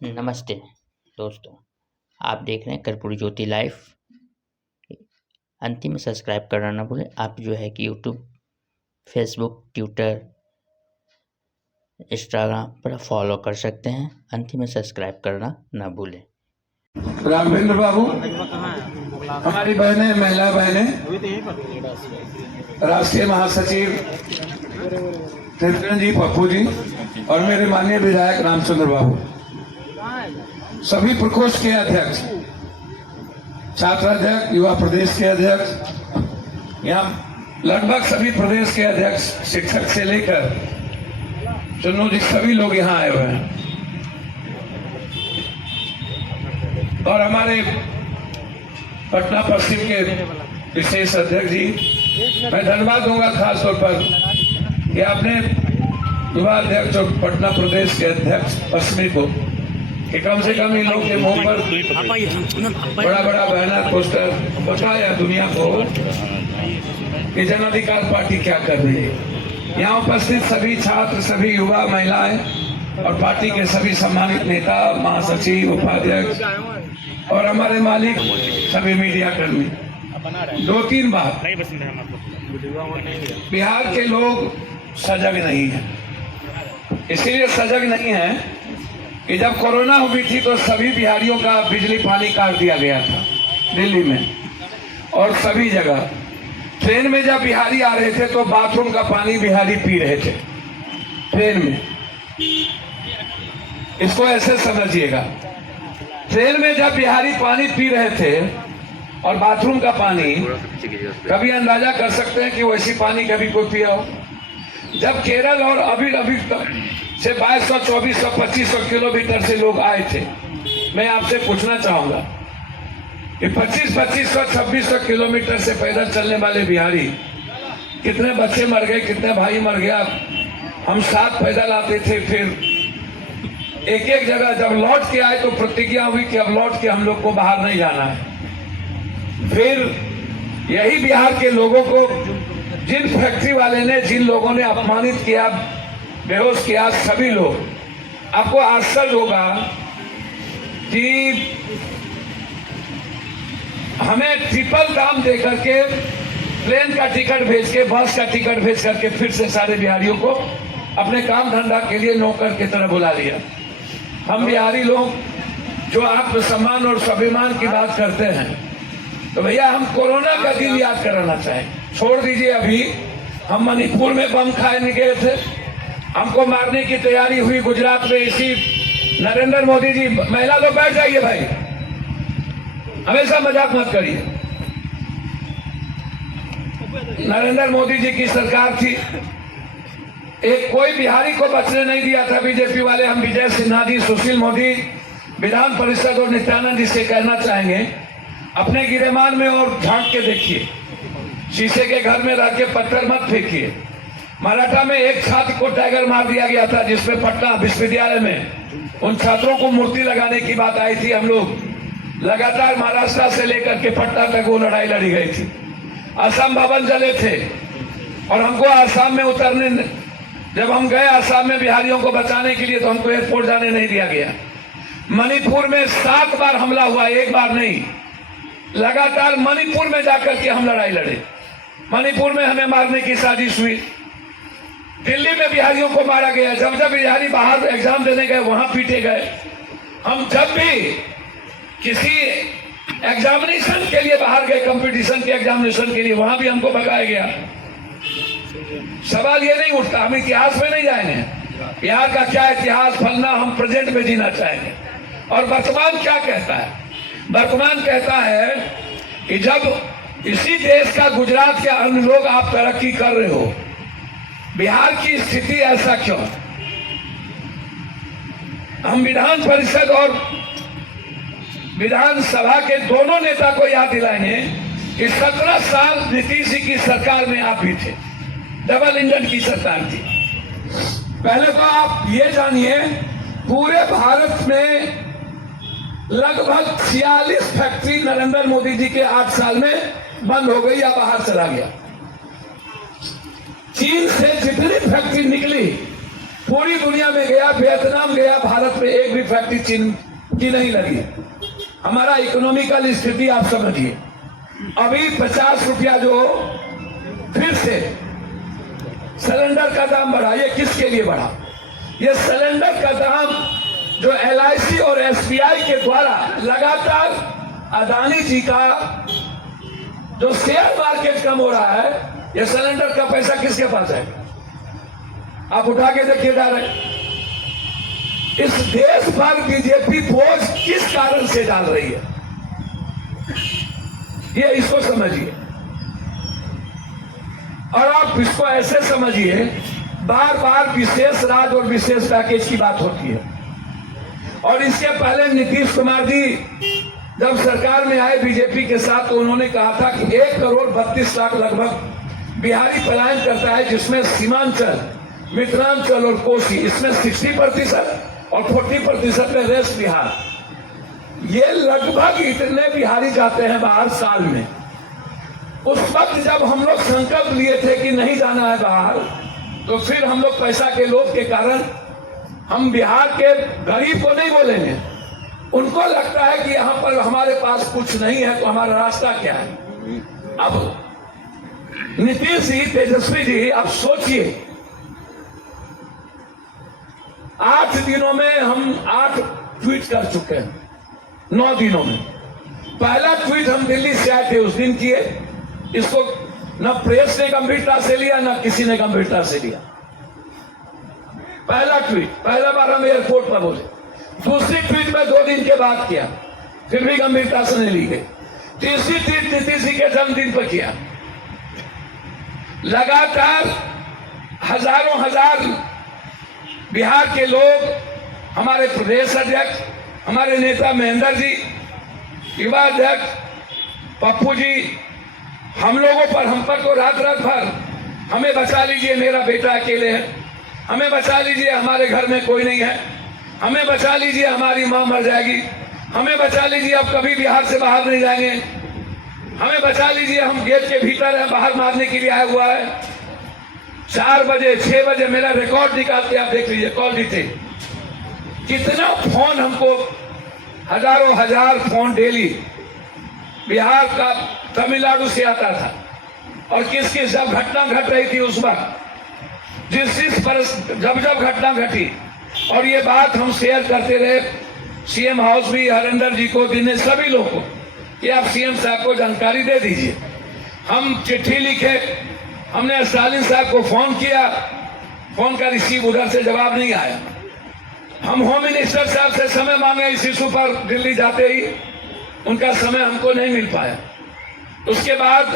नमस्ते दोस्तों, आप देख रहे हैं कर्पूरी ज्योति लाइव। अंतिम में सब्सक्राइब करना ना भूलें। आप जो है कि यूट्यूब, फेसबुक, ट्विटर, इंस्टाग्राम पर फॉलो कर सकते हैं। अंतिम में सब्सक्राइब करना ना भूलें। राघवेंद्र बाबू, हमारी बहनें, महिला बहनें, राष्ट्रीय महासचिव त्रिलोचन जी, पप्पू जी और मेरे माननीय विधायक रामचंद्र बाबू, सभी प्रकोष्ठ के अध्यक्ष, छात्र अध्यक्ष, युवा प्रदेश के अध्यक्ष, यहाँ लगभग सभी प्रदेश के अध्यक्ष, शिक्षक से लेकर चुन्नू जी, सभी लोग यहाँ आए हुए हैं। और हमारे पटना पश्चिम के विशेष अध्यक्ष जी, मैं धन्यवाद दूंगा खास तौर पर कि आपने युवा अध्यक्ष और पटना प्रदेश के अध्यक्ष पश्चिमी को कि कम से कम इन लोग के मुंह पर बड़ा बड़ा बैनर, पोस्टर बताया दुनिया को कि जन अधिकार पार्टी क्या कर रही है। यहाँ उपस्थित सभी छात्र, सभी युवा, महिलाएं और पार्टी के सभी सम्मानित नेता, महासचिव, उपाध्यक्ष और हमारे मालिक, सभी मीडिया कर्मी, 2-3 बात। बिहार के लोग सजग नहीं है। इसीलिए सजग नहीं है कि जब कोरोना हुई थी तो सभी बिहारियों का बिजली पानी काट दिया गया था दिल्ली में और सभी जगह। ट्रेन में जब बिहारी आ रहे थे तो बाथरूम का पानी बिहारी पी रहे थे ट्रेन में। इसको ऐसे समझिएगा, ट्रेन में जब बिहारी पानी पी रहे थे और बाथरूम का पानी, कभी अंदाजा कर सकते हैं कि वैसी पानी कभी कोई पिया हो? जब केरल और अभी से 2200, 2400, 2500 किलोमीटर से लोग आए थे, मैं आपसे पूछना चाहूंगा कि 2500, 2600 किलोमीटर से पैदल चलने वाले बिहारी, कितने बच्चे मर गए, कितने भाई मर गया। हम साथ पैदल आते थे, फिर एक जगह जब लौट के आए तो प्रतिज्ञा हुई कि अब लौट के हम लोग को बाहर नहीं जाना है। फिर यही बिहार के लोगों को, जिन फैक्ट्री वाले ने, जिन लोगों ने अपमानित किया, बेहोश किया, सभी लोग, आपको आश्चर्य होगा कि हमें ट्रिपल दाम देकर के, प्लेन का टिकट भेज के, बस का टिकट भेज करके फिर से सारे बिहारियों को अपने काम धंधा के लिए नौकर की तरह बुला लिया। हम बिहारी लोग जो आत्मसम्मान और स्वाभिमान की बात करते हैं, तो भैया हम कोरोना का दिन याद कराना चाहें। छोड़ दीजिए, अभी हम मणिपुर में बम खाने गए थे, हमको मारने की तैयारी हुई गुजरात में। इसी नरेंद्र मोदी जी, महिला लोग बैठ जाइए भाई, हमेशा मजाक मत करिए। नरेंद्र मोदी जी की सरकार थी, एक कोई बिहारी को बचने नहीं दिया था बीजेपी वाले। हम विजय सिन्हा जी, सुशील मोदी, विधान परिषद और नित्यानंद जी से कहना चाहेंगे, अपने गिरेमान में और झांक के देखिए, शीशे के घर में रह के पत्थर मत फेंकिए। मराठा में एक छात्र को टाइगर मार दिया गया था, जिसमें पटना विश्वविद्यालय में उन छात्रों को मूर्ति लगाने की बात आई थी। हम लोग लगातार महाराष्ट्र से लेकर के पटना तक वो लड़ाई लड़ी गई थी। असम भवन जले थे और हमको आसाम में उतरने, जब हम गए आसाम में बिहारियों को बचाने के लिए, तो हमको एयरपोर्ट जाने नहीं दिया गया। मणिपुर में 7 बार हमला हुआ, एक बार नहीं, लगातार मणिपुर में जाकर के हम लड़ाई लड़े। मणिपुर में हमें मारने की साजिश हुई। दिल्ली में बिहारियों को मारा गया। जब जब बिहारी बाहर एग्जाम देने गए वहां पीटे गए। हम जब भी किसी एग्जामिनेशन के लिए बाहर गए, कंपटीशन के एग्जामिनेशन के लिए, वहां भी हमको भगाया गया। सवाल ये नहीं उठता, हम इतिहास में नहीं जाएंगे, बिहार का क्या इतिहास फलना, हम प्रेजेंट में जीना चाहेंगे। और वर्तमान क्या कहता है? वर्तमान कहता है कि जब इसी देश का, गुजरात के अन्य लोग आप तरक्की कर रहे हो, बिहार की स्थिति ऐसा क्यों? हम विधान परिषद और विधानसभा के दोनों नेता को याद दिलाएंगे कि 17 साल नीतीश जी की सरकार में आप भी थे, डबल इंजन की सरकार थी। पहले तो आप ये जानिए, पूरे भारत में लगभग 46 फैक्ट्री नरेंद्र मोदी जी के 8 साल में बंद हो गई या बाहर चला गया। चीन से जितनी फैक्ट्री निकली पूरी दुनिया में गया, वियतनाम गया, भारत में एक भी फैक्ट्री चीन की नहीं लगी। हमारा इकोनॉमिकल स्थिति आप समझिए। अभी 50 रुपया जो फिर से सिलेंडर का दाम बढ़ा, ये किसके लिए बढ़ा? ये सिलेंडर का दाम जो LIC और SBI के द्वारा लगातार अदानी जी का जो शेयर मार्केट कम हो रहा है, ये सिलेंडर का पैसा किसके पास है? आप उठा के देखिए डायरेक्ट। इस देश पर बीजेपी बोझ किस कारण से डाल रही है, ये इसको समझिए। और आप इसको ऐसे समझिए, बार बार विशेष राज्य और विशेष पैकेज की बात होती है। और इसके पहले नीतीश कुमार जी जब सरकार में आए बीजेपी के साथ, तो उन्होंने कहा था कि 1,32,00,000 लगभग बिहारी पलायन करता है, जिसमें सीमांचल, मिथिलांचल और कोसी, इसमें 60% और 40% में रेस्ट बिहार। ये लगभग इतने बिहारी जाते हैं बाहर साल में। उस वक्त जब हम लोग संकल्प लिए थे कि नहीं जाना है बाहर, तो फिर हम लोग पैसा के लोभ के कारण हम बिहार के गरीब को नहीं बोलेंगे। उनको लगता है कि यहाँ पर हमारे पास कुछ नहीं है, तो हमारा रास्ता क्या है? अब नीतीश जी, तेजस्वी जी, आप सोचिए, 8 दिनों में हम 8 ट्वीट कर चुके हैं। 9 दिनों में पहला ट्वीट हम दिल्ली से आए थे उस दिन किए। इसको न प्रेस ने गंभीरता से लिया, न किसी ने गंभीरता से लिया। पहला ट्वीट, पहला बार हम एयरपोर्ट पर बोले। दूसरी ट्वीट में 2 दिन के बाद किया, फिर भी गंभीरता से नहीं ली गई। तीसरी ट्वीट नीतीश जी के जन्मदिन पर किया। लगातार हजारों हजार बिहार के लोग, हमारे प्रदेश अध्यक्ष, हमारे नेता महेंद्र जी, युवा अध्यक्ष पप्पू जी, हम लोगों पर, हम पर तो रात रात भर हमें बचा लीजिए, मेरा बेटा अकेले है, हमें बचा लीजिए, हमारे घर में कोई नहीं है, हमें बचा लीजिए, हमारी मां मर जाएगी, हमें बचा लीजिए, अब कभी बिहार से बाहर नहीं जाएंगे, हमें बचा लीजिए, हम गेट के भीतर हैं, बाहर मारने के लिए आया हुआ है। 4 बजे 6 बजे मेरा रिकॉर्ड निकाल के आप देख लीजिए, कॉल डिटेल कितना फोन हमको, हजारों हजार फोन डेली बिहार का, तमिलनाडु से आता था। और किस किस जब घटना घट रही थी उस वक्त, जब घटना घटी, और ये बात हम शेयर करते रहे सीएम हाउस भी, हरेंद्र जी को, दिनेश, सभी लोगों को, कि आप सीएम साहब को जानकारी दे दीजिए। हम चिट्ठी लिखे, हमने स्टालिन साहब को फोन किया, फोन का रिसीव उधर से जवाब नहीं आया। हम होम मिनिस्टर साहब से समय मांगे इस इशू पर, दिल्ली जाते ही उनका समय हमको नहीं मिल पाया। उसके बाद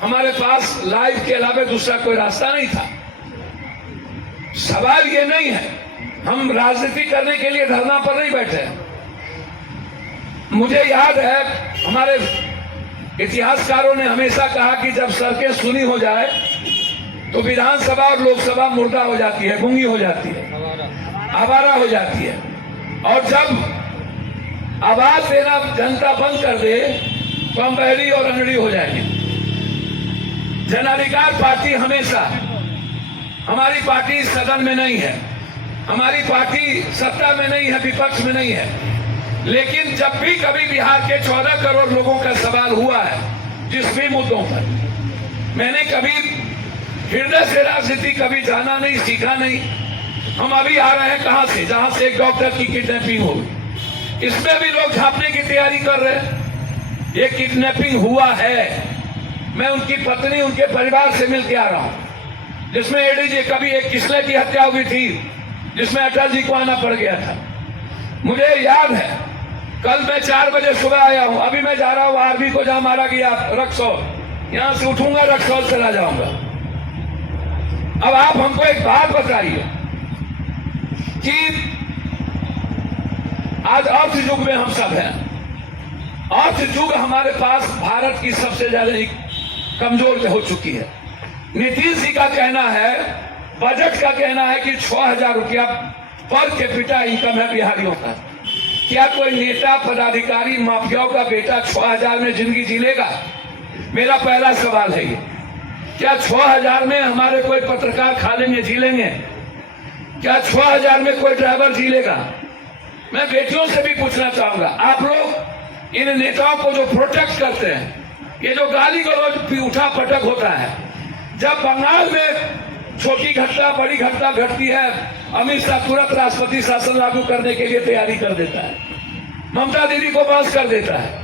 हमारे पास लाइव के अलावा दूसरा कोई रास्ता नहीं था। सवाल ये नहीं है, हम राजनीति करने के लिए धरना पर नहीं बैठे हैं। मुझे याद है हमारे इतिहासकारों ने हमेशा कहा कि जब सड़कें सुनी हो जाए तो विधानसभा और लोकसभा मुर्दा हो जाती है, गूंगी हो जाती है, आवारा हो जाती है। और जब आवाज देना जनता बंद कर दे तो हम बहरी और अंगड़ी हो जाएंगे। जन अधिकार पार्टी हमेशा, हमारी पार्टी सदन में नहीं है, हमारी पार्टी सत्ता में नहीं है, विपक्ष में नहीं है, लेकिन जब भी कभी बिहार के 14 करोड़ लोगों का सवाल हुआ है जिस भी मुद्दों पर, मैंने कभी हृदय से राजनीति कभी जाना नहीं, सीखा नहीं। हम अभी आ रहे हैं कहां से, जहां से एक डॉक्टर की किडनैपिंग हो गई, इसमें भी लोग छापने की तैयारी कर रहे हैं। ये किडनैपिंग हुआ है, मैं उनकी पत्नी, उनके परिवार से मिल के आ रहा हूं, जिसमें एडीजी, कभी एक किसले की हत्या हुई थी जिसमें अटल जी को आना पड़ गया था। मुझे याद है कल मैं 4 बजे सुबह आया हूं, अभी मैं जा रहा हूं आर्मी को, जहां मारा गया रक्सौल, यहां से उठूंगा रक्सौल चला जाऊंगा। अब आप हमको एक बात बताइए कि आज अर्थ युग में हम सब हैं, अर्थ युग हमारे पास भारत की सबसे ज्यादा कमजोर हो चुकी है। नीतीश जी का कहना है, बजट का कहना है कि 6,000 रुपया पर कैपिटा इनकम है बिहारियों का। क्या कोई नेता, पदाधिकारी, माफियाओं का बेटा 6,000 में जिंदगी जी लेगा? मेरा पहला सवाल है ये। क्या 6,000 में हमारे कोई पत्रकार खा लेंगे, जी लेंगे? क्या 6000 में कोई ड्राइवर जी लेगा? मैं बेटियों से भी पूछना चाहूंगा, आप लोग इन नेताओं को जो प्रोटेक्ट करते हैं, ये जो गाली गलौज उठा पटक होता है, जब बंगाल में छोटी घटना बड़ी घटना घटती है, अमित शाह तुरंत राष्ट्रपति शासन लागू करने के लिए तैयारी कर देता है, ममता दीदी को पास कर देता है।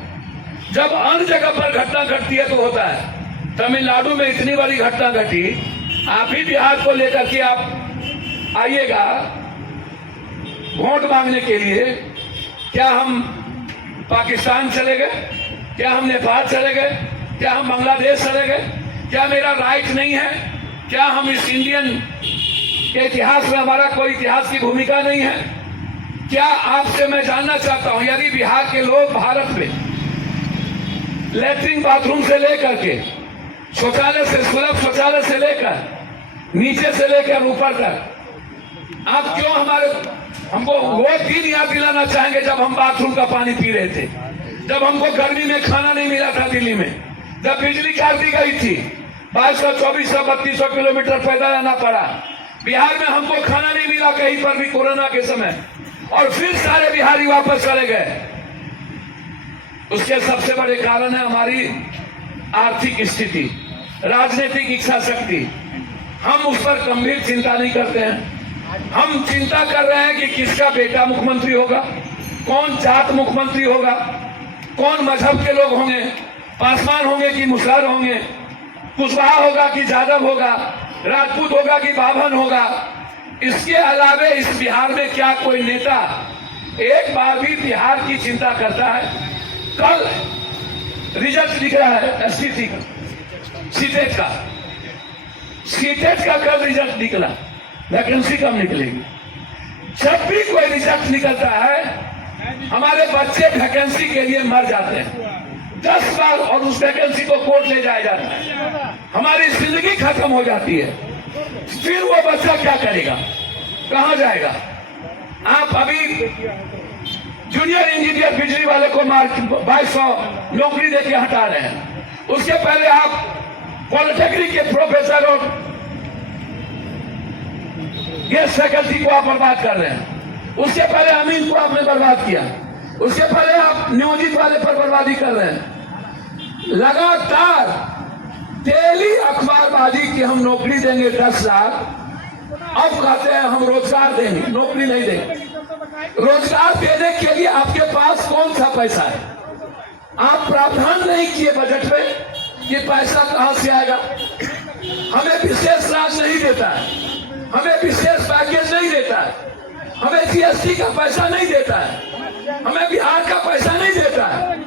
जब अन्य जगह पर घटना घटती है तो होता है। तमिलनाडु में इतनी बड़ी घटना घटी, आप ही बिहार को लेकर के आप आइएगा वोट मांगने के लिए, क्या हम पाकिस्तान चले गए? क्या हम नेपाल चले गए? क्या हम बांग्लादेश चले गए? क्या मेरा राइट नहीं है? क्या हम इस इंडियन के इतिहास में हमारा कोई इतिहास की भूमिका नहीं है? क्या आपसे मैं जानना चाहता हूं, यदि बिहार के लोग भारत में लैट्रिन बाथरूम से लेकर के शौचालय से सुलभ शौचालय से लेकर नीचे से लेकर ऊपर तक, आप क्यों हमको वो दिन याद दिलाना चाहेंगे जब हम बाथरूम का पानी पी रहे थे, जब हमको गर्मी में खाना नहीं मिला था दिल्ली में, जब बिजली काट दी गई थी, 2200, 2400, 3200 किलोमीटर पैदल आना पड़ा, बिहार में हमको खाना नहीं मिला कहीं पर भी कोरोना के समय, और फिर सारे बिहारी वापस चले गए। उसके सबसे बड़े कारण है हमारी आर्थिक स्थिति, राजनीतिक इच्छा शक्ति। हम उस पर गंभीर चिंता नहीं करते हैं। हम चिंता कर रहे हैं कि किसका बेटा मुख्यमंत्री होगा, कौन जात मुख्यमंत्री होगा, कौन मजहब के लोग होंगे, पासवान होंगे कि मुसहर होंगे, कुशवाहा होगा कि यादव होगा, राजपूत होगा कि बाभन होगा। इसके अलावे इस बिहार में क्या कोई नेता एक बार भी बिहार की चिंता करता है? कल रिजल्ट दिख रहा है एसटीटी का, सीटेट का कल रिजल्ट निकला, वैकेंसी कम निकलेगी। जब भी कोई रिजल्ट निकलता है हमारे बच्चे वैकेंसी के लिए मर जाते हैं 10 बार, और उस वैकेंसी को कोर्ट ले जाया जाता है, हमारी जिंदगी खत्म हो जाती है। फिर वो बच्चा क्या करेगा, कहां जाएगा? आप अभी जूनियर इंजीनियर बिजली वाले को 2200 नौकरी देके हटा रहे हैं, उसके पहले आप पॉलिटेक्निक के प्रोफेसर और गेस्ट फैकल्टी को आप बर्बाद कर रहे हैं, उसके पहले अमीन को आपने बर्बाद किया, उसके पहले आप नियोजित वाले पर बर्बादी कर रहे हैं। लगातार डेली अखबारबाजी की हम नौकरी देंगे 10 लाख, अब कहते हैं हम रोजगार देंगे, नौकरी नहीं देंगे। रोजगार देने के लिए आपके पास कौन सा पैसा है? आप प्रावधान नहीं किए बजट में, ये पैसा कहां से आएगा? हमें विशेष राज नहीं देता है, हमें विशेष पैकेज नहीं देता है, हमें जीएसटी का पैसा नहीं देता है, हमें बिहार का पैसा नहीं देता है।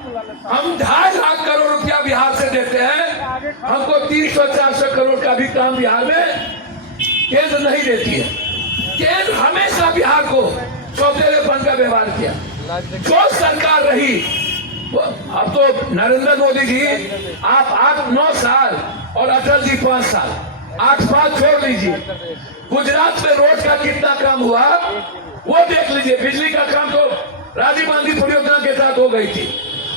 हम 2.5 लाख करोड़ रुपया बिहार से देते हैं, हमको 300-400 करोड़ का भी काम बिहार में केंद्र नहीं देती है। केंद्र हमेशा बिहार को सौतेलेपन का व्यवहार किया। जो सरकार रही, अब तो नरेंद्र मोदी जी आप 8-9 साल और अटल जी 5 साल, 8-5 छोड़ लीजिए। गुजरात में रोड का कितना काम हुआ वो देख लीजिए। बिजली का काम तो राजीव गांधी परियोजना के साथ हो गई थी,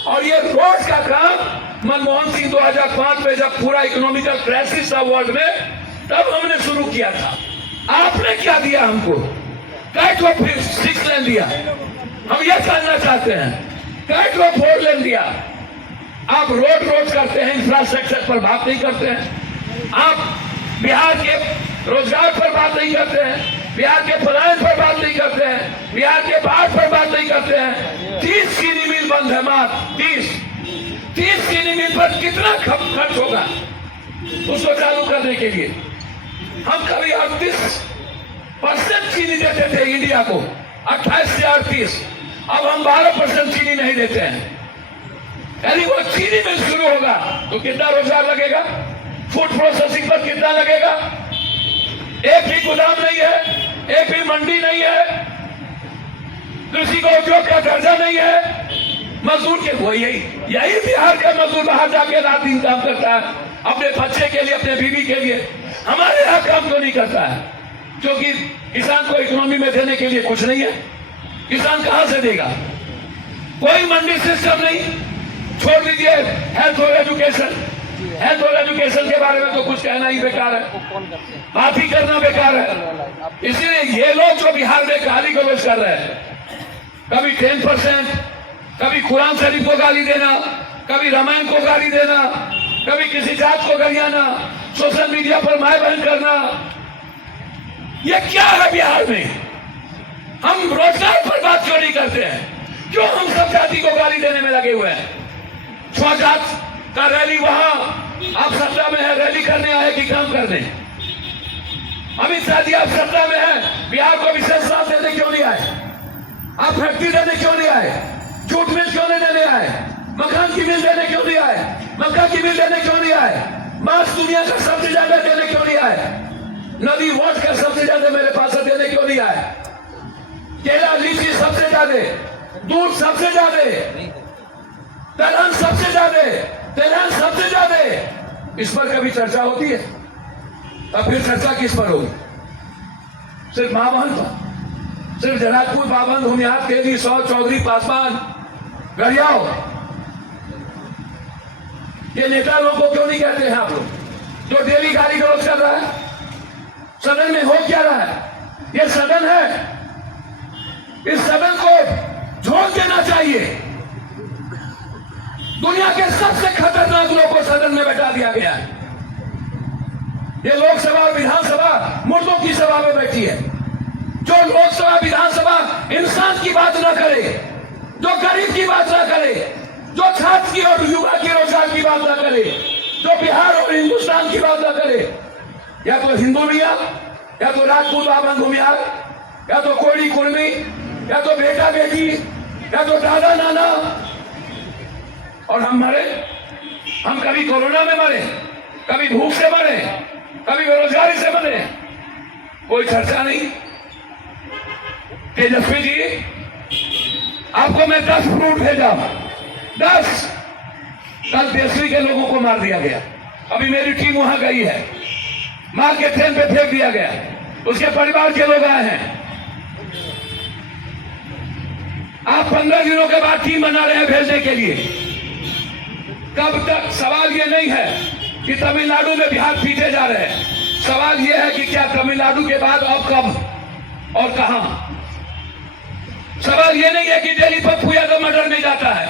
और ये रोड का काम मनमोहन सिंह 2005 में जब पूरा इकोनॉमिकल क्राइसिस था वर्ल्ड में, तब हमने शुरू किया था। आपने क्या दिया हमको? कैटो 6 लेन दिया, हम ये जानना चाहते हैं। कैटो 4 लेन दिया। आप रोड करते हैं, इंफ्रास्ट्रक्चर पर बात नहीं करते हैं। आप बिहार के रोजगार पर बात नहीं करते हैं, बिहार के पलायन पर बात नहीं करते हैं, बिहार के बाढ़ पर बात नहीं करते हैं। 30 चीनी मिल बंद है, मात्र 30 चीनी मिल पर कितना खर्च होगा उसको चालू करने के लिए? हम कभी 38% चीनी देते थे इंडिया को, 28 से 38, अब हम 12% चीनी नहीं देते हैं। यानी वो चीनी मिल शुरू होगा तो कितना रोजगार लगेगा? फूड प्रोसेसिंग पर कितना लगेगा? एक भी गोदाम नहीं है, एक भी मंडी नहीं है, कृषि को उद्योग का दर्जा नहीं है, मजदूर के वो यही बिहार का मजदूर बाहर जाके रात दिन काम करता है अपने बच्चे के लिए, अपने बीवी के लिए। हमारे यहाँ काम तो नहीं करता है, क्योंकि किसान को इकोनॉमी में देने के लिए कुछ नहीं है। किसान कहां से देगा? कोई मंडी सिस्टम नहीं। छोड़ दीजिए हेल्थ और एजुकेशन, है तो एजुकेशन के बारे में तो कुछ कहना ही बेकार है, बात ही करना बेकार है। इसलिए ये लोग जो बिहार में गाली गलौज कर रहे हैं, कभी 10%, कभी कुरान शरीफ को गाली देना, कभी रामायण को गाली देना, कभी किसी जात को गरियाना, सोशल मीडिया पर माय बहन करना, ये क्या है बिहार में? हम रोजगार पर बात क्यों नहीं करते हैं? क्यों हम सब जाति को गाली देने में लगे हुए हैं? स्वजात का रैली वहां आप सत्ता में है, रैली करने आए कि काम करने? अमित शाह जी आप सत्ता में है, बिहार को विशेष लाभ देने क्यों नहीं आए? आप फैक्ट्री देने क्यों नहीं आए? जूट मिल क्यों नहीं देने आए? मकान की मिल देने क्यों नहीं आए? मक्का की मिल देने क्यों नहीं आए? मांस दुनिया का सबसे ज्यादा देने क्यों नहीं आए? नदी वोट का सबसे ज्यादा मेरे पास देने क्यों नहीं आए? केला लीची सबसे ज्यादा, दूध सबसे ज्यादा, दलहन सबसे ज्यादा, तिलहन सबसे ज्यादा। इस पर कभी चर्चा होती है? अब फिर चर्चा किस पर होगी? सिर्फ मां बहन पर, सिर्फ जनकपुर, पाबंद, हुमियात, तेली, सौ, चौधरी, पासवान, गरियाओ, ये नेता लोगों को क्यों नहीं कहते हैं आप लोग, जो डेली गाली गलौज कर रहा है? सदन में हो क्या रहा है? ये सदन है, इस सदन को झोंक देना चाहिए। दुनिया के सबसे खतरनाक लोगों को सदन में बैठा दिया गया है। ये लोकसभा और विधानसभा मुर्दों की सभा में बैठी है। जो लोकसभा विधानसभा इंसान की बात ना करे, जो गरीब की बात ना करे, जो छात्र की और युवा की रोजगार की बात ना करे, जो बिहार और हिंदुस्तान की बात ना करे, या तो हिंदू मियाँ, या तो राजपूत बाबन भूमियार, या तो कोड़ी कुर्मी, या तो बेटा बेटी, या तो दादा नाना। और हम मरे, हम कभी कोरोना में मरे, कभी भूख से मरे, कभी बेरोजगारी से मरे, कोई चर्चा नहीं। तेजस्वी जी, आपको मैं 10 फ्रूट भेजा, 10। कल देशवी के लोगों को मार दिया गया। अभी मेरी टीम वहां गई है, मार के ट्रेन पे फेंक दिया गया, उसके परिवार के लोग आए हैं। आप 15 दिनों के बाद टीम बना रहे हैं भेजने के लिए। कब तक? सवाल ये नहीं है कि तमिलनाडु में बिहार पीछे जा रहे हैं, सवाल ये है कि क्या तमिलनाडु के बाद अब कब और कहां? सवाल ये नहीं है कि दिल्ली पर पप्पू यादव मर्डर में जाता है,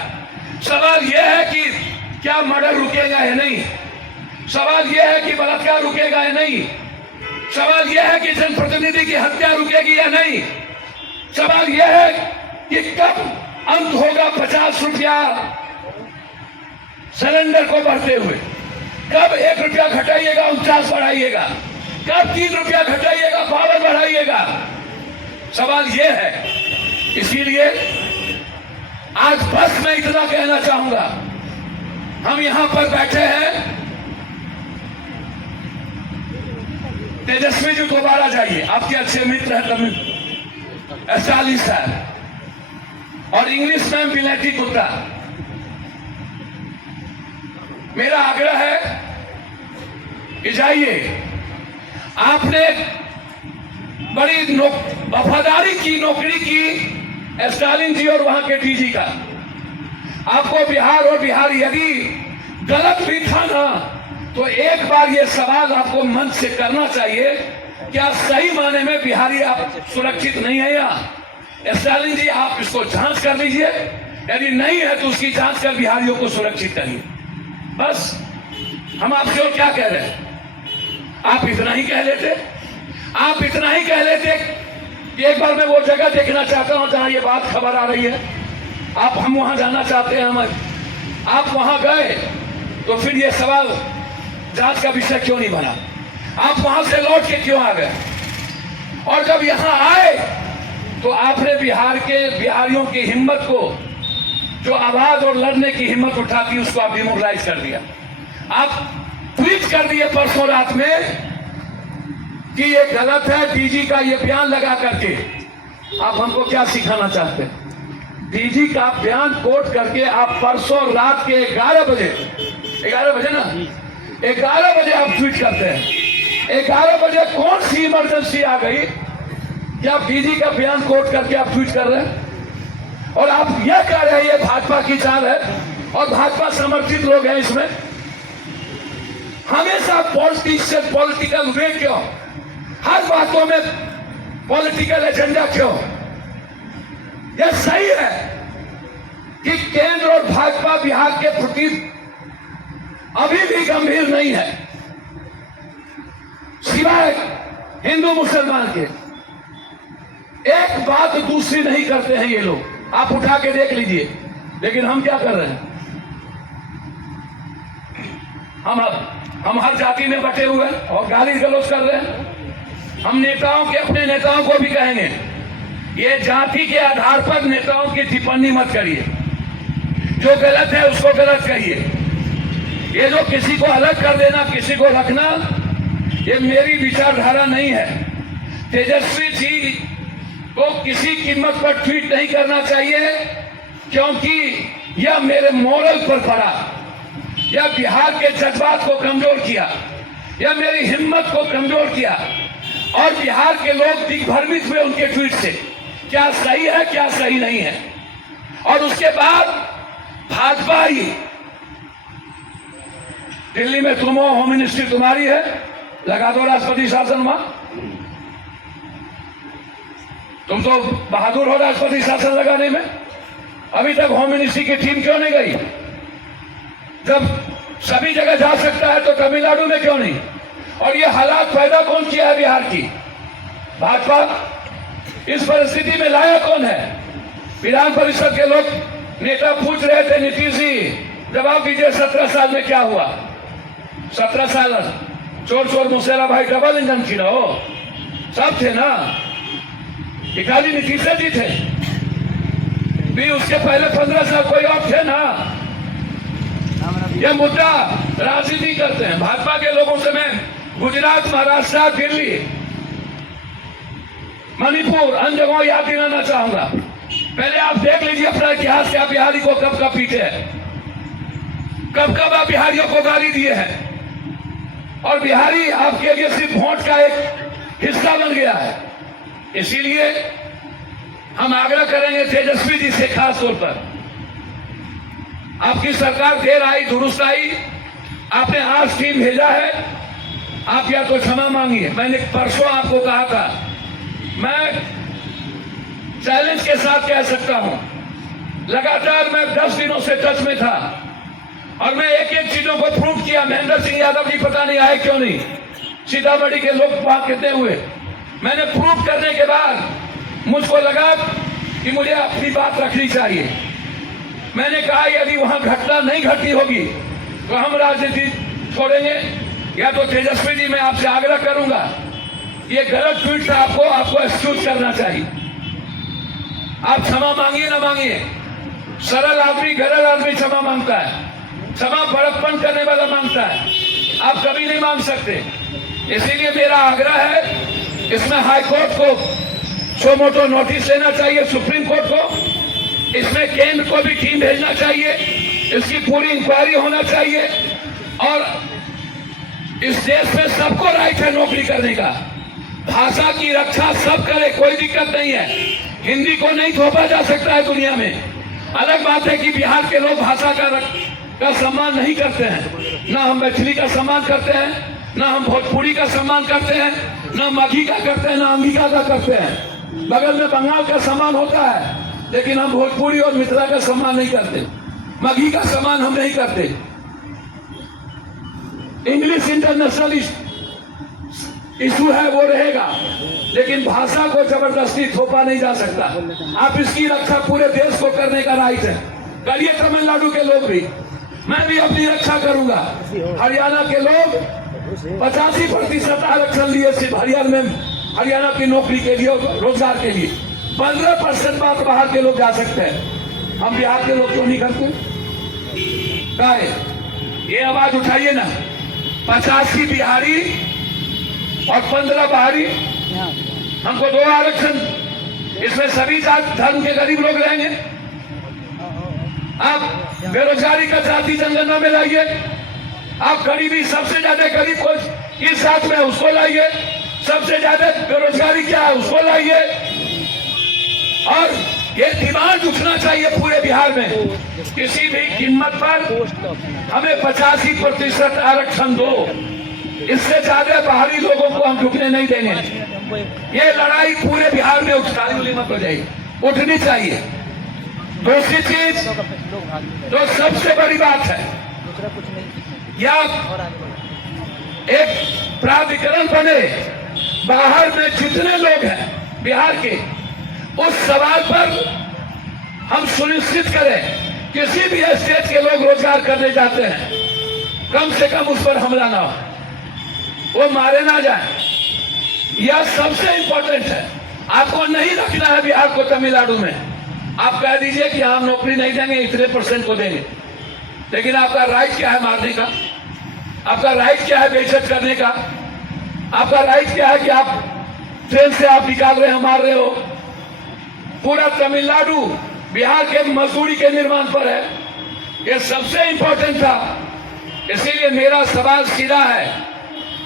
सवाल ये है कि क्या मर्डर रुकेगा या नहीं, सवाल यह है कि बलात्कार रुकेगा या नहीं, सवाल यह है कि जनप्रतिनिधि की हत्या रुकेगी या नहीं, सवाल यह है कि कब अंत होगा 50 रुपया सिलेंडर को बढ़ते हुए, कब 1 रुपया घटाइएगा 49 बढ़ाइएगा, कब 3 रुपया घटाइएगा 52 बढ़ाइएगा, सवाल यह है। इसीलिए आज बस मैं इतना कहना चाहूंगा, हम यहां पर बैठे हैं, तेजस्वी जी दोबारा जाइए, आपके अच्छे मित्र हैं तमिल 40 साल, और इंग्लिश में बिलाटी कुत्ता। मेरा आग्रह है कि जाइए, आपने बड़ी वफादारी की नौकरी की स्टालिन जी और वहां के डीजी का। आपको बिहार और बिहार यदि गलत भी था ना, तो एक बार ये सवाल आपको मन से करना चाहिए, क्या सही माने में बिहारी आप सुरक्षित नहीं है? या स्टालिन जी आप इसको जांच कर लीजिए, यदि नहीं है तो उसकी जांच कर बिहारियों को सुरक्षित करिए। बस हम आपसे और क्या कह रहे हैं? आप इतना ही कह लेते, आप इतना ही कह लेते कि एक बार मैं वो जगह देखना चाहता हूं जहां ये बात खबर आ रही है, हम वहां जाना चाहते हैं। आप वहां गए तो फिर ये सवाल जांच का विषय क्यों नहीं बना? आप वहां से लौट के क्यों आ गए? और जब यहां आए तो आपने बिहार के बिहारियों की हिम्मत को, जो आवाज और लड़ने की हिम्मत उठाती, उसको आप डिमोरलाइज कर दिया। आप ट्वीट कर दिए परसों रात में कि ये गलत है, डीजी का ये बयान लगा करके। आप हमको क्या सिखाना चाहते हैं? डीजी का बयान कोट करके आप परसों रात के 11 बजे ना, 11 बजे आप ट्वीट करते हैं। 11 बजे कौन सी इमरजेंसी आ गई कि आप डीजी का बयान कोट करके आप ट्वीट कर रहे हैं? और आप यह कह रहे हैं ये भाजपा की चाल है और भाजपा समर्थित लोग हैं इसमें। हमेशा पॉलिटिशियन पॉलिटिकल वे क्यों, हर बातों में पॉलिटिकल एजेंडा क्यों? यह सही है कि केंद्र और भाजपा बिहार के प्रति अभी भी गंभीर नहीं है, सिवाय हिंदू मुसलमान के। एक बात दूसरी नहीं करते हैं ये लोग, आप उठा के देख लीजिए। लेकिन हम क्या कर रहे हैं? हम हर जाति में बटे हुए हैं और गाली गलौज कर रहे हैं। हम नेताओं के, अपने नेताओं को भी कहेंगे, ये जाति के आधार पर नेताओं की टिप्पणी मत करिए, जो गलत है उसको गलत कहिए। ये जो किसी को अलग कर देना, किसी को रखना, ये मेरी विचारधारा नहीं है। तेजस्वी जी को किसी कीमत पर ट्वीट नहीं करना चाहिए, क्योंकि यह मेरे मोरल पर पड़ा, यह बिहार के जज्बात को कमजोर किया, यह मेरी हिम्मत को कमजोर किया और बिहार के लोग दिग्भ्रमित हुए उनके ट्वीट से, क्या सही है क्या सही नहीं है। और उसके बाद भाजपा ही, दिल्ली में तुम हो, होम मिनिस्ट्री तुम्हारी है, लगा दो राष्ट्रपति शासन वहां। तुम तो बहादुर हो राष्ट्रपति शासन लगाने में। अभी तक होम मिनिस्ट्री की टीम क्यों नहीं गई? जब सभी जगह जा सकता है तो तमिलनाडु में क्यों नहीं? और ये हालात पैदा कौन किया है बिहार की? भाजपा। इस परिस्थिति में लाया कौन है? विधान परिषद के लोग, नेता पूछ रहे थे, नीतीश जी जवाब दीजिए, 17 साल में क्या हुआ? 17 साल चोर चोर मुसेरा भाई डबल इंजन की रहो, सब थे ना, खाली नीतीश जी थे भी, उसके पहले 15 साल कोई और थे ना। यह मुद्दा राजनीति करते हैं भाजपा के लोगों से। मैं गुजरात, महाराष्ट्र, दिल्ली, मणिपुर, अन्य जगहों याद दिलाना चाहूंगा। पहले आप देख लीजिए अपना इतिहास, क्या बिहारी को कब कब पीटे हैं, कब कब आप बिहारियों को गाली दिए हैं। और बिहारी आपके लिए सिर्फ वोट का एक हिस्सा बन गया है। इसीलिए हम आग्रह करेंगे तेजस्वी जी से, खास तौर पर आपकी सरकार देर आई दुरुस्त आई, आपने आज टीम भेजा है, आप या तो क्षमा मांगिए। मैंने परसों आपको कहा था, मैं चैलेंज के साथ कह सकता हूं, लगातार मैं 10 दिनों से टच में था और मैं एक एक चीजों को प्रूव किया। महेंद्र सिंह यादव जी पता नहीं आए क्यों नहीं, सीतामढ़ी के लोग वहां कितने हुए, मैंने प्रूव करने के बाद मुझको लगा कि मुझे अपनी बात रखनी चाहिए। मैंने कहा यदि वहां घटना नहीं घटनी होगी तो हम राजनीति छोड़ेंगे, या तो तेजस्वी जी मैं आपसे आग्रह करूंगा, ये गलत ट्वीट था, आपको एक्सक्यूज करना चाहिए। आप क्षमा मांगिए ना मांगिए, सरल आदमी गरल आदमी क्षमा मांगता है, क्षमा बड़प्पन करने वाला मांगता है, आप कभी नहीं मांग सकते। इसीलिए मेरा आग्रह है, इसमें हाई कोर्ट को सुमोटो नोटिस लेना चाहिए, सुप्रीम कोर्ट को, इसमें केंद्र को भी टीम भेजना चाहिए, इसकी पूरी इंक्वायरी होना चाहिए। और इस देश में सबको राइट है नौकरी करने का, भाषा की रक्षा सब करे, कोई दिक्कत नहीं है। हिंदी को नहीं थोपा जा सकता है दुनिया में। अलग बात है कि बिहार के लोग भाषा का सम्मान नहीं करते हैं, ना हम मैथिली का सम्मान करते हैं, ना हम भोजपुरी का सम्मान करते हैं, ना मगही का करते हैं, ना अंगिका का करते हैं। बगल में बंगाल का सम्मान होता है, लेकिन हम भोजपुरी और मिथिला का सम्मान नहीं करते, मगही का सम्मान हम नहीं करते। इंग्लिश इंटरनेशनल इशू है, वो रहेगा, लेकिन भाषा को जबरदस्ती थोपा नहीं जा सकता। आप इसकी रक्षा पूरे देश को करने का राइट है, करिए तमिलनाडु के लोग भी, मैं भी अपनी रक्षा करूंगा। हरियाणा के लोग 85% आरक्षण लिए सिर्फ हरियाणा की नौकरी के लिए, रोजगार के लिए। 15% बात बाहर के लोग जा सकते हैं, हम बिहार के लोग क्यों नहीं करते? काहे? ये आवाज उठाइए ना, 85 बिहारी और 15 बाहरी, हमको 2 आरक्षण, इसमें सभी जात धर्म के गरीब लोग रहेंगे। आप बेरोजगारी का जाति जनगणना में लाइए, आप गरीबी, सबसे ज्यादा गरीब को किस साथ में उसको लाइए, सबसे ज्यादा बेरोजगारी क्या है उसको लाइए, और ये डिमांड उठना चाहिए पूरे बिहार में, किसी भी कीमत पर हमें 85% आरक्षण दो। इससे ज्यादा बाहरी लोगों को हम रुकने नहीं देंगे। ये लड़ाई पूरे बिहार में मत हो जाएगी, उठनी चाहिए। दूसरी चीज जो सबसे बड़ी बात है, या एक प्राधिकरण बने बाहर में जितने लोग हैं बिहार के, उस सवाल पर हम सुनिश्चित करें किसी भी स्टेट के लोग रोजगार करने जाते हैं, कम से कम उस पर हमला ना हो, वो मारे ना जाए। यह सबसे इंपॉर्टेंट है। आपको नहीं रखना है बिहार को तमिलनाडु में। आप कह दीजिए कि हम नौकरी नहीं देंगे, इतने % को देंगे, लेकिन आपका राइट क्या है मारने का? आपका राइट क्या है बेइज्जत करने का? आपका राइट क्या है कि आप ट्रेन से आप निकाल रहे हैं, मार रहे हो? पूरा तमिलनाडु बिहार के मजदूरी के निर्माण पर है। ये सबसे इंपॉर्टेंट था। इसीलिए मेरा सवाल सीधा है,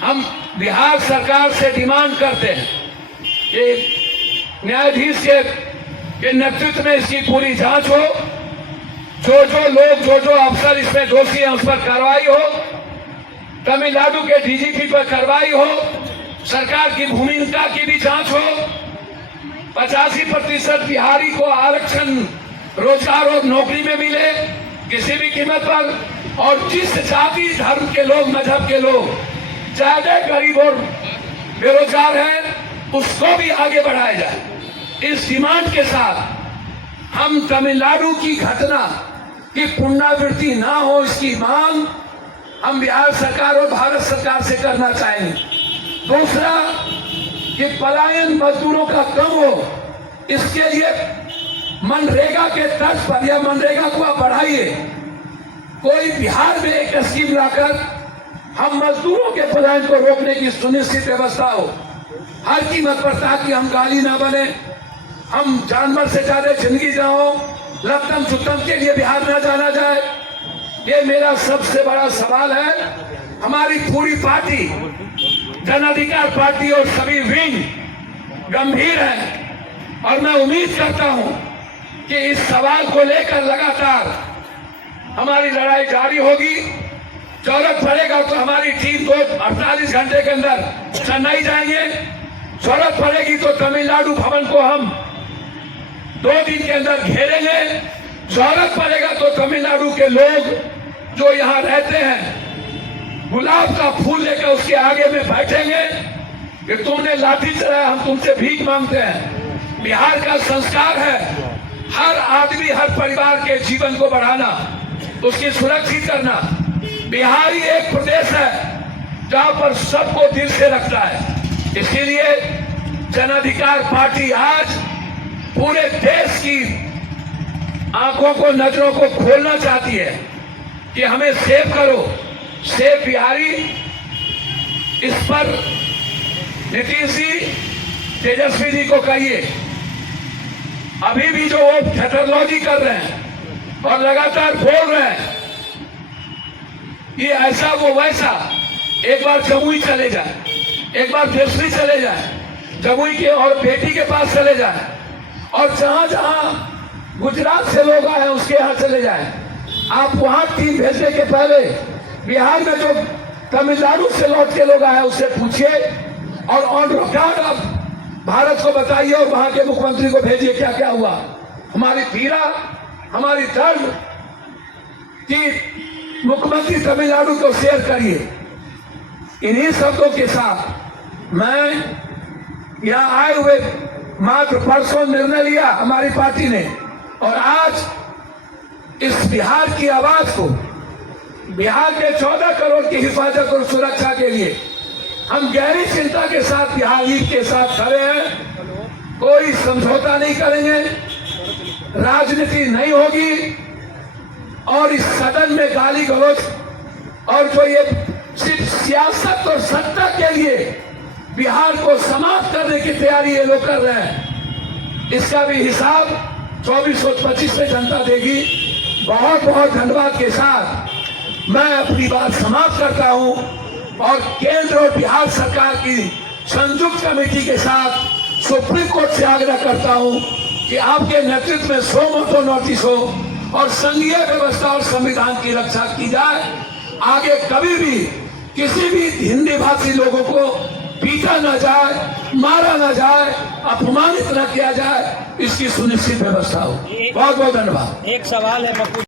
हम बिहार सरकार से डिमांड करते हैं कि न्यायाधीश के नेतृत्व में इसकी पूरी जांच हो, जो अफसर इसमें दोषी हैं उस पर कार्रवाई हो, तमिलनाडु के डीजीपी पर कार्रवाई हो, सरकार की भूमिका की भी जांच हो, 85% बिहारी को आरक्षण रोजगार और नौकरी में मिले किसी भी कीमत पर, और जिस जाति धर्म के लोग, मजहब के लोग ज्यादा गरीब और बेरोजगार हैं, उसको भी आगे बढ़ाया जाए। इस डिमांड के साथ हम तमिलनाडु की घटना की पुनरावृत्ति ना हो, इसकी मांग हम बिहार सरकार और भारत सरकार से करना चाहेंगे। दूसरा कि पलायन मजदूरों का कम हो, इसके लिए मनरेगा के तर्ज पर या मनरेगा को आप बढ़ाइए। कोई बिहार में एक स्कीम लाकर हम मजदूरों के पलायन को रोकने की सुनिश्चित व्यवस्था हो, हर कीमत पर, ताकि हम गाली ना बने, हम जानवर से ज्यादा जिंदगी ना हो, लत्तम चुत्तम के लिए बिहार ना जाना जाए। ये मेरा सबसे बड़ा सवाल है। हमारी पूरी पार्टी, जन अधिकार पार्टी और सभी विंग गंभीर हैं, और मैं उम्मीद करता हूं कि इस सवाल को लेकर लगातार हमारी लड़ाई जारी होगी। जरूरत पड़ेगा तो हमारी टीम को 48 घंटे के अंदर चेन्नई जाएंगे, जरूरत पड़ेगी तो तमिलनाडु भवन को हम 2 दिन के अंदर घेरेंगे, जरूरत पड़ेगा तो तमिलनाडु के लोग जो यहाँ रहते हैं गुलाब का फूल लेकर उसके आगे में बैठेंगे कि तुमने लाठी चलाया, हम तुमसे भीख मांगते हैं। बिहार का संस्कार है हर आदमी, हर परिवार के जीवन को बढ़ाना, उसकी सुरक्षित करना। बिहार ही एक प्रदेश है जहां पर सबको दिल से रखता है। इसीलिए जन अधिकार पार्टी आज पूरे देश की आंखों को, नजरों को खोलना चाहती है कि हमें सेव करो, सेव बिहारी। इस पर नीतीश जी, तेजस्वी जी को कहिए, अभी भी जो वो थेटरोलॉजी कर रहे हैं और लगातार बोल रहे हैं ये ऐसा वो वैसा, एक बार जमुई चले जाए, एक बार देशरी चले जाए, जमुई के और बेटी के पास चले जाए, और जहां जहां गुजरात से लोग आए उसके यहाँ चले जाए। आप वहां टीम भेजने के पहले बिहार में जो तमिलनाडु से लौट के लोग आए उससे पूछिए, और ऑन रिकॉर्ड आप भारत को बताइए और वहां के मुख्यमंत्री को भेजिए क्या क्या हुआ। हमारी पीड़ा, हमारी दर्द की मुख्यमंत्री तमिलनाडु को शेयर करिए। इन्हीं शब्दों के साथ मैं यहाँ आए हुए मात्र परसों निर्णय लिया हमारी पार्टी ने, और आज इस बिहार की आवाज को, बिहार के 14 करोड़ की हिफाजत और सुरक्षा के लिए हम गहरी चिंता के साथ बिहार ईद के साथ खड़े हैं। कोई समझौता नहीं करेंगे, राजनीति नहीं होगी, और इस सदन में गाली गलौज और जो ये सिर्फ सियासत और सत्ता के लिए बिहार को समाप्त करने की तैयारी ये लोग कर रहे हैं, इसका भी हिसाब 24 और 25 में जनता देगी। बहुत बहुत धन्यवाद के साथ मैं अपनी बात समाप्त करता हूं, और केंद्र और बिहार सरकार की संयुक्त कमेटी के साथ सुप्रीम कोर्ट से आग्रह करता हूं कि आपके नेतृत्व में सो मोटो नोटिस हो और संघीय व्यवस्था और संविधान की रक्षा की जाए। आगे कभी भी किसी भी हिंदी भाषी लोगों को पीटा न जाए, मारा न जाए, अपमानित न किया जाए, इसकी सुनिश्चित व्यवस्था हो। बहुत बहुत धन्यवाद। एक सवाल है